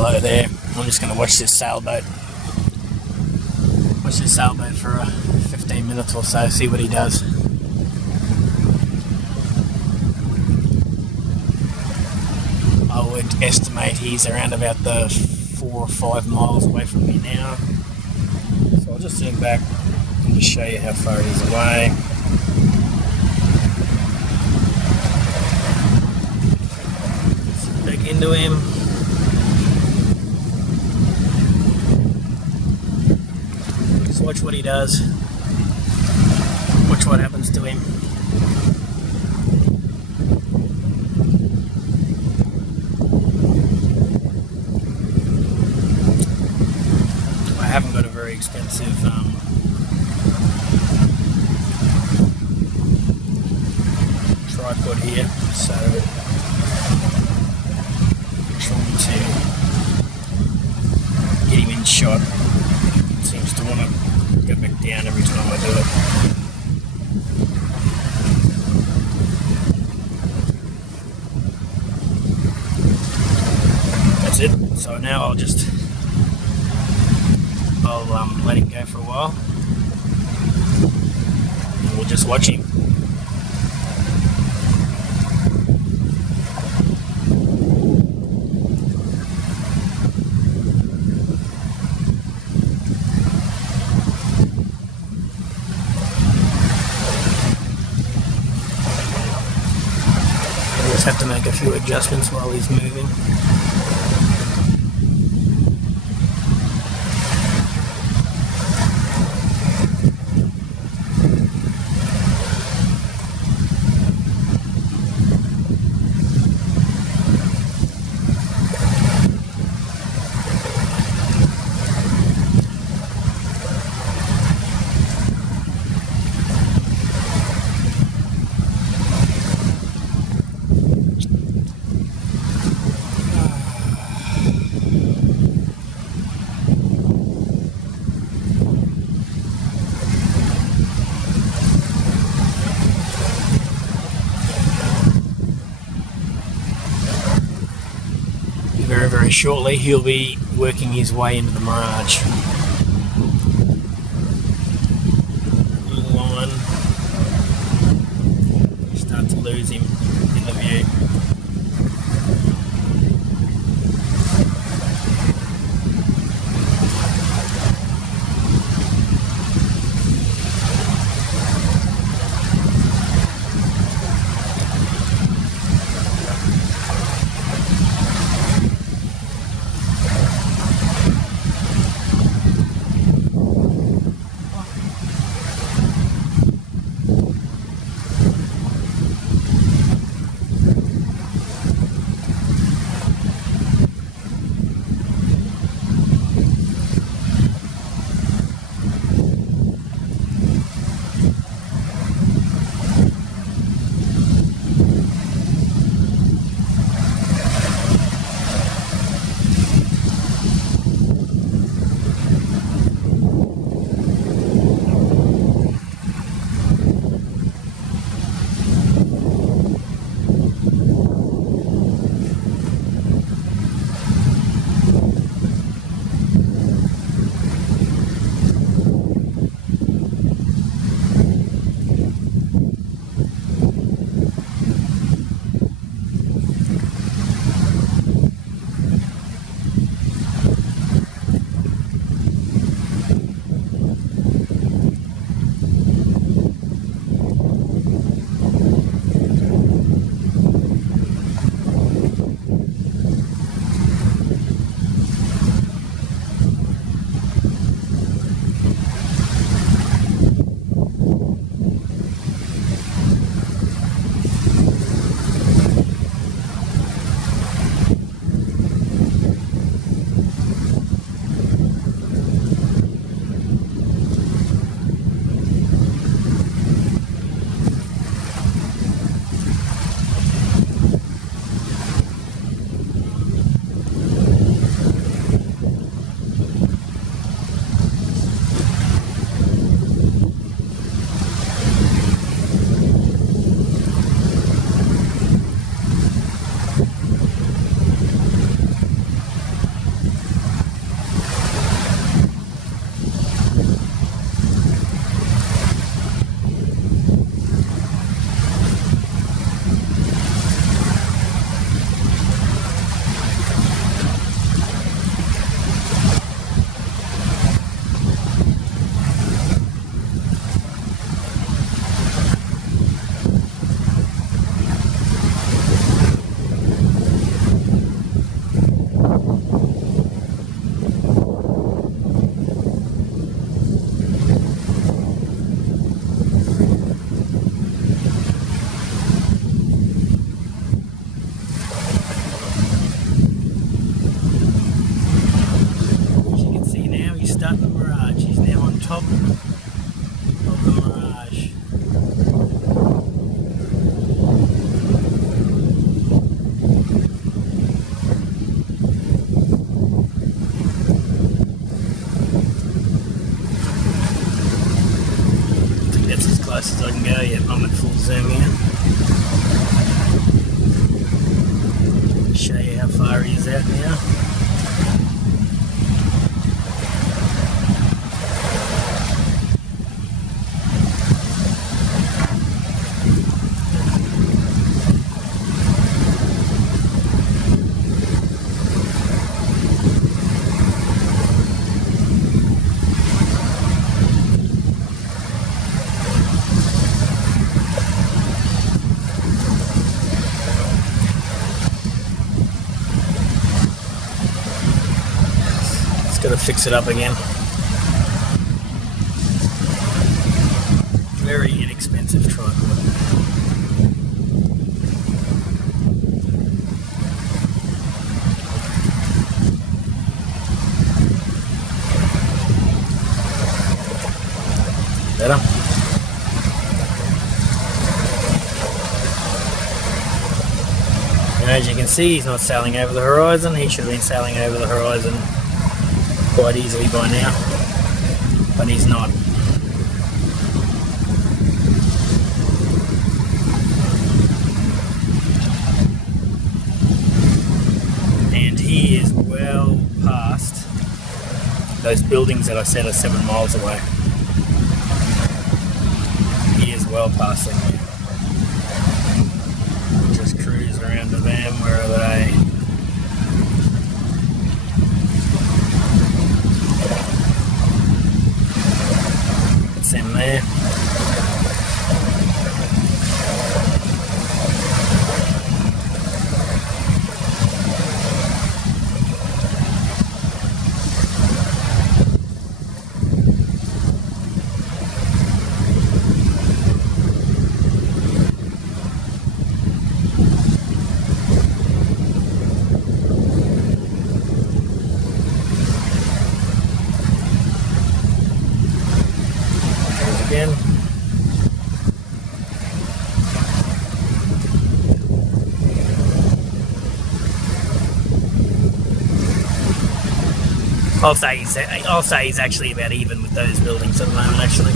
hello there. I'm just going to watch this sailboat. Watch this sailboat for 15 minutes or so, see what he does. I would estimate he's around about the 4 or 5 miles away from me now. So I'll just zoom back and just show you how far he's away. Zoom back into him. Just watch what he does. Watch what happens to him. I haven't got a very expensive tripod here, so I'm trying to get him in shot. It seems to want to go back down every time I do it. That's it. So now I'll let him go for a while, and we'll just watch him. I just have to make a few adjustments while he's moving. Very, very shortly he'll be working his way into the mirage. Little line. Start to lose him in the view. go. Yep, I'm at full zoom here. Show you how far he is out now. Got to fix it up again. Very inexpensive tripod. Better. And as you can see, he's not sailing over the horizon. He should have been sailing over the horizon quite easily by now, but he's not. And he is well past those buildings that I said are 7 miles away. He is well past them. Just cruise around to them. Where are they? Them there. Again. I'll say he's actually about even with those buildings at the moment, actually.